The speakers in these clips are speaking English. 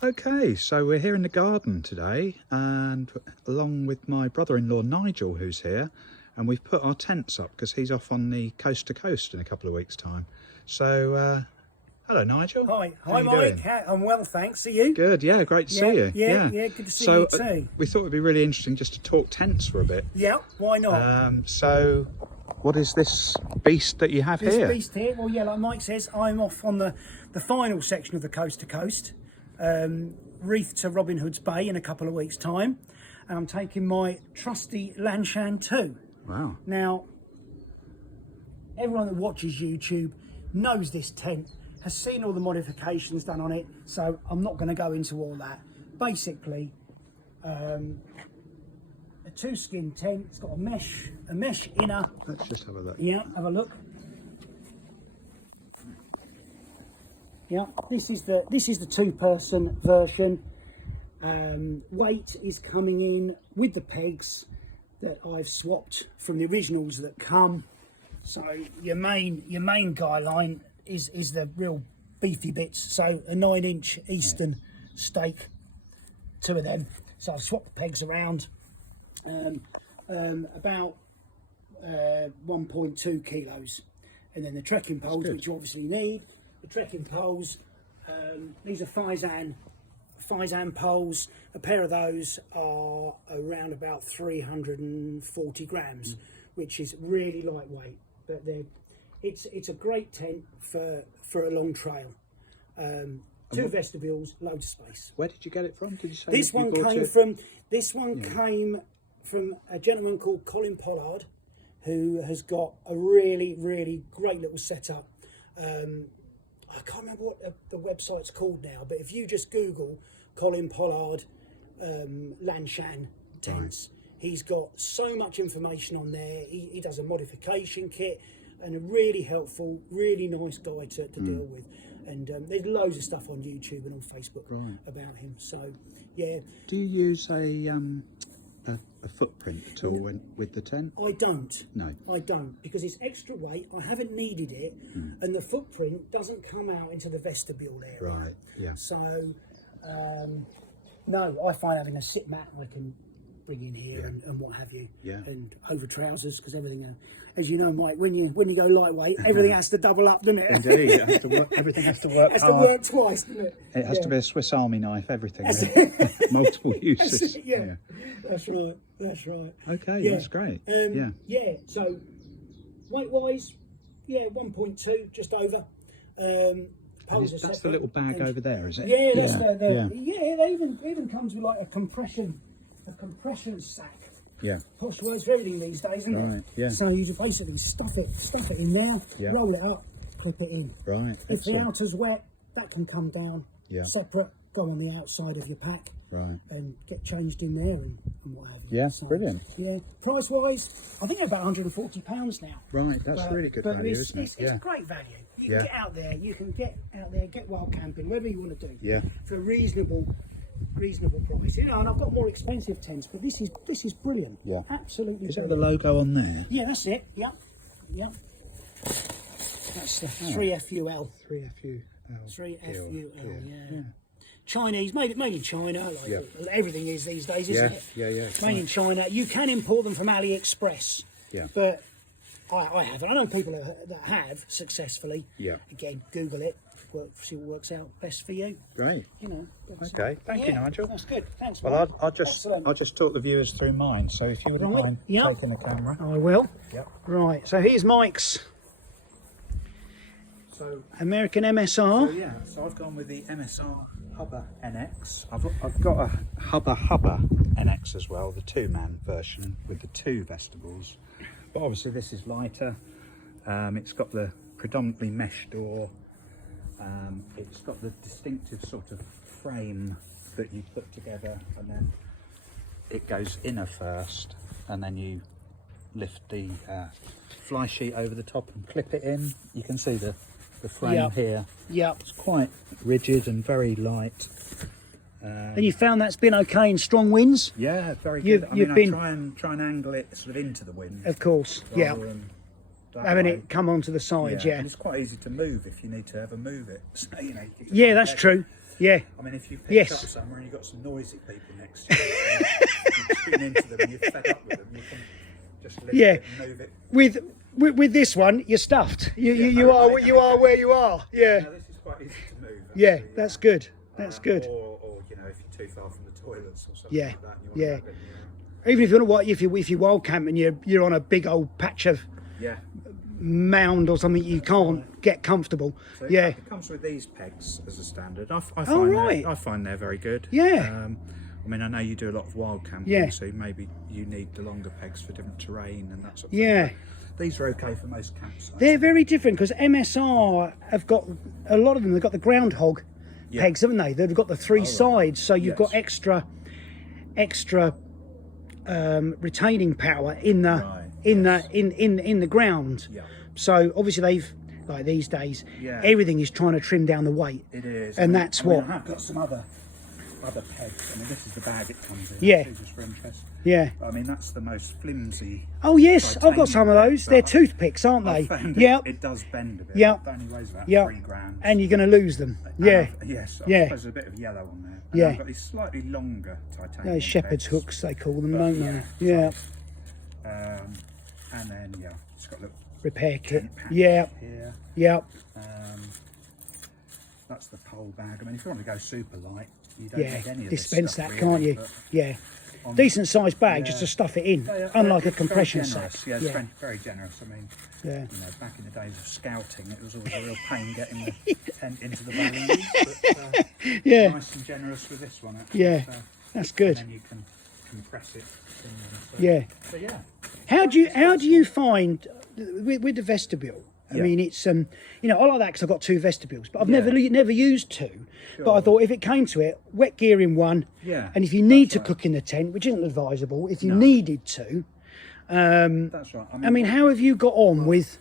Okay, so we're here in the garden today, and along with my brother-in-law Nigel, who's here, and we've put our tents up because he's off on the coast to coast in a couple of weeks' time. So, hello Nigel. Hi How you Mike. doing? I'm well, thanks. See you? Good, yeah, great to see you. Yeah, good to see you too. We thought it'd be really interesting just to talk tents for a bit. Yeah, why not? So, what is this beast that you have This here? beast here, well, yeah, like Mike says, I'm off on the final section of the coast to coast, Reef to Robin Hood's Bay in a couple of weeks' time, and I'm taking my trusty Lanshan 2. Wow. Now, everyone that watches YouTube knows this tent, has seen all the modifications done on it, so I'm not going to go into all that. Basically, a 2-skin tent. It's got a mesh inner. Let's just have a look. Yeah, have a look. Yeah, this is the 2-person version. Weight is coming in with the pegs that I've swapped from the originals that come. So your main guy line is the real beefy bits. So a 9-inch Eastern stake, 2 of them. So I've swapped the pegs around. About 1.2 kilos, and then the trekking poles, which you obviously need. The trekking poles, these are Faizan poles. A pair of those are around about 340 grams, which is really lightweight. But it's a great tent for a long trail. 2 vestibules, loads of space. Where did you get it from? Did you say This one came from a gentleman called Colin Pollard, who has got a really great little setup. I can't remember what the website's called now, but if you just Google Colin Pollard Lanshan tents, he's got so much information on there. He does a modification kit and a really helpful, really nice guy to deal with. And there's loads of stuff on YouTube and on Facebook about him. So, yeah. Do you use a footprint at all with the tent? I don't. No. I don't, because it's extra weight. I haven't needed it, and the footprint doesn't come out into the vestibule area. Right, yeah. So, no, I find having a sit mat I can bring in here and what have you. Yeah. And over trousers, because everything, as you know, Mike, when you go lightweight, everything has to double up, doesn't it? Indeed, it has to work, everything has to work It has hard. to work twice, doesn't it? It has to be a Swiss Army knife, everything. Multiple uses. Yeah, that's right. Okay, that's great. Yeah, so weight-wise, 1.2, just over. Poles are That's the separate, little bag over there, is it? Yeah, that's it even comes with like a compression sack. Yeah. Posh words for everything these days, isn't Right, it? yeah. So you just basically stuff it in there, roll it up, clip it in. Right, If the excellent. outer's wet, that can come down separate, go on the outside of your pack, and get changed in there and what have you. Yeah, So, brilliant. Yeah, price wise, I think about £140 now. Right, that's really good value, it's, isn't it? It's great value. You can get out there, get wild camping, whatever you want to do. Yeah. For a reasonable price. You know, and I've got more expensive tents, but this is brilliant. Yeah. Absolutely Is that brilliant. the logo on there? Yeah, that's it. Yeah. That's the 3FUL. 3FU. 3FUL, yeah. Chinese, made in China, like everything is these days, isn't it? Yeah. Made in China. You can import them from AliExpress. Yeah. But I haven't. I know people that have successfully. Yeah. Again, Google it. See what works out best for you. Great. You know. Okay, thank you, Nigel. That's good. Thanks. Well, Mike. I'll just talk the viewers through mine. So if you wouldn't mind taking the camera. I will. Yep. Right. So here's Mike's So American MSR. So I've gone with the MSR Hubba NX. I've got a Hubba NX as well, the 2-man version with the 2 vestibules. But obviously this is lighter. It's got the predominantly mesh door. It's got the distinctive sort of frame that you put together, and then it goes inner first, and then you lift the fly sheet over the top and clip it in. You can see the frame here. Yeah. It's quite rigid and very light. And you found that's been okay in strong winds? Yeah, very You've- good. I you've mean, been- I try and angle it sort of into the wind. Of course, yeah. rather than that Having way. it come onto the sides, yeah. And it's quite easy to move if you need to ever move it. So, you know, you can just Yeah, that's true. Yeah. I mean, if you picked Yes. up somewhere and you've got some noisy people next to you, you tune into them and you're fed up with them, you can just lift Yeah. it and move it. With this one, you're stuffed. You are where you are. Yeah. Now, this is quite easy to move. Yeah, actually, that's good. That's good. Or you know, if you're too far from the toilets or something Yeah, like that, and you want yeah. to have it, Even if if you wild camp and you're on a big old patch of yeah. mound or something, you can't get comfortable. So Yeah. it comes with these pegs as a standard. I find right. I find they're very good. Yeah. I mean, I know you do a lot of wild camping, Yeah. so maybe you need the longer pegs for different terrain and that sort of Yeah. thing. But these are okay for most campsites. They're very different because MSR have got a lot of them. They've got the groundhog Yeah. pegs, haven't they? They've got the three sides, so you've got Yes. extra retaining power in the Right, in the ground. Yeah. So obviously they've, like these days, Yeah. everything is trying to trim down the weight. It is. And that's what- I have got some other pegs. I mean, this is the bag it comes in. Yeah. actually, just for interest. Yeah. But, I mean, that's the most flimsy. Oh yes, I've got titanium some of peg, those. but They're toothpicks, aren't I they? found Yeah. It does bend a bit. Yeah. It only weighs about Yeah. 3 grams. And you're going to lose them. Yeah. Yes. I Yeah. suppose there's a bit of yellow on there. And Yeah. I've got these slightly longer titanium. Those shepherd's pegs. hooks, they call them, But, don't they? Yeah. And then it's got a little Repair kit. tent patch Yeah. here. Yeah. That's the pole bag. I mean, if you want to go super light, you don't Yeah. need any of Dispense this that, stuff, can't really, you? but Yeah. on- Decent sized bag just Yeah. to stuff it in, Yeah, unlike a it's very compression generous. sack. Yeah, it's Yeah. very generous. I mean, Yeah. you know, back in the days of scouting, it was always a real pain getting the tent into the valleys, but Yeah. nice and generous with this one. Actually. Yeah. So, That's and good. then you can compress it. Yeah. So yeah. How do you find with the vestibule? I Yeah. mean, it's you know, I like that because I've got 2 vestibules, but I've Yeah. never used 2. But I thought if it came to it, wet gear in one, Yeah, and if you need to right. cook in the tent, which isn't advisable, if you No. needed to, That's right. I mean, how have you got on with?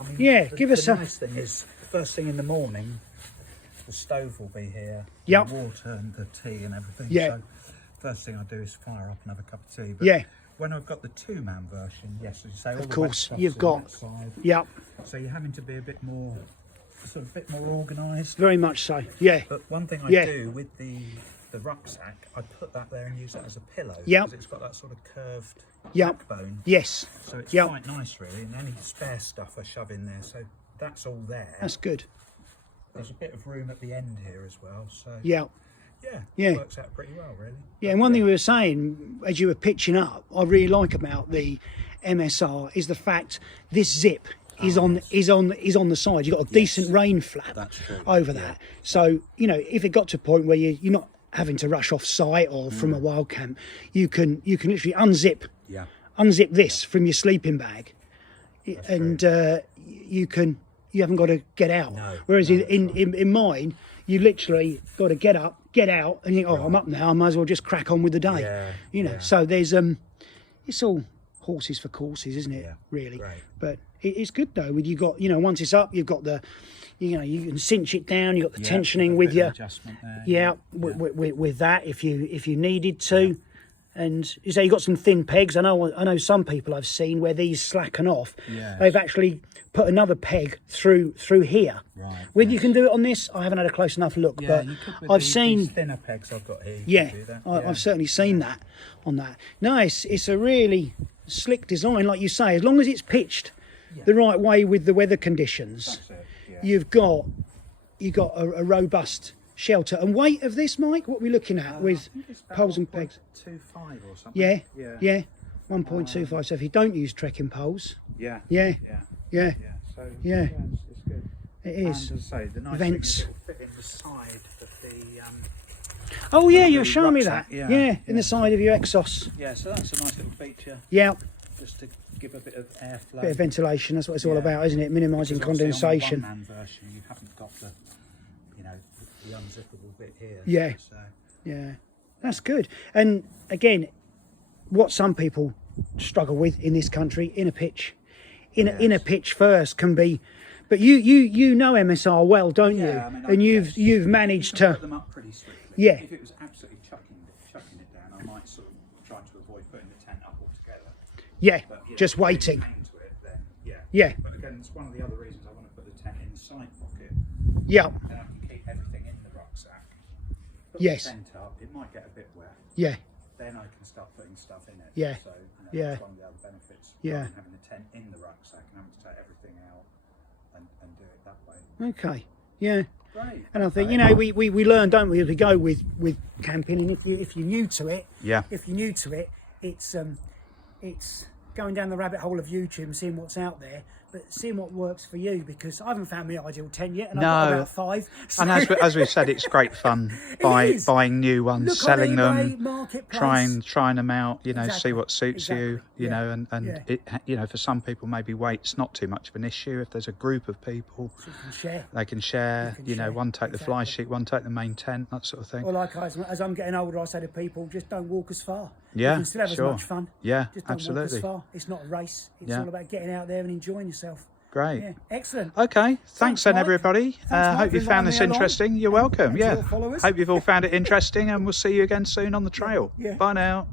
I mean, yeah, the, give the us a- nice thing is, the first thing in the morning, the stove will be here. Yep. The water and the tea and everything. Yeah. So first thing I do is fire up and have a cup of tea. But Yeah. when I've got the 2-man version, yes, as you say, all Of the course, wet you've stuff's on got- that side. Yeah, So you're having to be a bit more, sort of a bit more organised. very much so. Yeah, But one thing I Yeah. do with the rucksack, I put that there and use that as a pillow. Yep. Because it's got that sort of curved Yep. backbone. yes, So it's Yep. quite nice, really. And any spare stuff I shove in there. So that's all there. that's good. There's a bit of room at the end here as well. So Yeah. yeah, Yeah. it works out pretty well, really. Yeah, and one thing we were saying as you were pitching up, I really like about the MSR is the fact this zip is on the side. You've got a decent rain flap That's true. over that. So you know, if it got to a point where you're not having to rush off site or from a wild camp, you can literally Yeah. unzip this from your sleeping bag, and you haven't got to get out. No, Whereas no, in mine, you literally got to get up, get out, and you think, oh, I'm up now. I might as well just crack on with the day. Yeah, You know. yeah. So there's it's all horses for courses, isn't it? Yeah, Really. great. But it's good though. With you got once it's up, you've got the you can cinch it down. You've got the tensioning with you. Adjustment there. Yeah, with that if you needed to. And you say you got some thin pegs. I know some people I've seen where these slacken off. Yes. They've actually put another peg through here. Right, Whether you can do it on this, I haven't had a close enough look, Yeah, but you could with I've these seen. thinner pegs I've got here. you Yeah, can do that. I've certainly seen that on that. No, it's a really slick design, like you say. As long as it's pitched the right way with the weather conditions, That's it, yeah. you've got a robust shelter. And weight of this, Mike? What are we looking at with I think it's about poles and pegs? 1.25 or something. Yeah, Yeah. yeah. 1.25. So if you don't use trekking poles, Yeah. yeah, Yeah. yeah, Yeah. So Yeah. it's good. it is. And as I say, the nice Vents. thing is it'll fit in the side of the Oh yeah, you were the showing me that. rucksack, yeah, Yeah, in yeah. the side of your Exos. yeah. So that's a nice little feature, Yeah, just to give a bit of airflow. bit of ventilation. That's what it's all Yeah. about, isn't it? Minimising Because obviously condensation. On the one-man version, you haven't got the, the unzippable bit here. Yeah. So Yeah, that's good. And again, what some people struggle with in this country, in a pitch first can be. But you know MSR well, don't you? yeah, I mean, And yes. you've managed you can to. put them up pretty strictly. Yeah. If it was absolutely chucking it down, I might sort of try to avoid putting the tent up altogether. Yeah, But, just if it waiting. came to it, then yeah. Yeah. But again, it's one of the other reasons I want to put the tent in the side pocket. Yeah, Then I can keep everything in the rucksack. put Yes. the tent up, it might get a bit wet. Yeah. Then I can start putting stuff in it. Yeah. So Yeah. that's one of the other benefits. Yeah. Rather than having the tent in the rucksack and having to take everything out and do it that way. Okay. Yeah. Great. And I think, Okay. you know, we learn, don't we, as we go with camping. And if you're new to it, Yeah. it's going down the rabbit hole of YouTube and seeing what's out there, but seeing what works for you, because I haven't found my ideal tent yet, and I've got No. about 5. And as we said, it's great fun is. buying new ones, Look selling on eBay, them, Marketplace. trying them out, you know, see Exactly, what suits you, exactly, you yeah, know, and yeah. it, you know, for some people maybe weight's not too much of an issue. If there's a group of people, So you can share. they can share, can you know, share, one take the fly exactly. sheet, one take the main tent, that sort of thing. Well, like as I'm getting older, I say to people, just don't walk as far. Yeah, You can still have sure. as much fun. Yeah, Just don't walk absolutely. as far. It's not a race. It's Yeah. all about getting out there and enjoying yourself. Great. Yeah, excellent. Okay, thanks then Mike. everybody. Mike, Hope you for found inviting this me along. interesting. You're welcome. And to Yeah. your followers. Hope you've all found it interesting, and we'll see you again soon on the trail. Yeah. Bye now.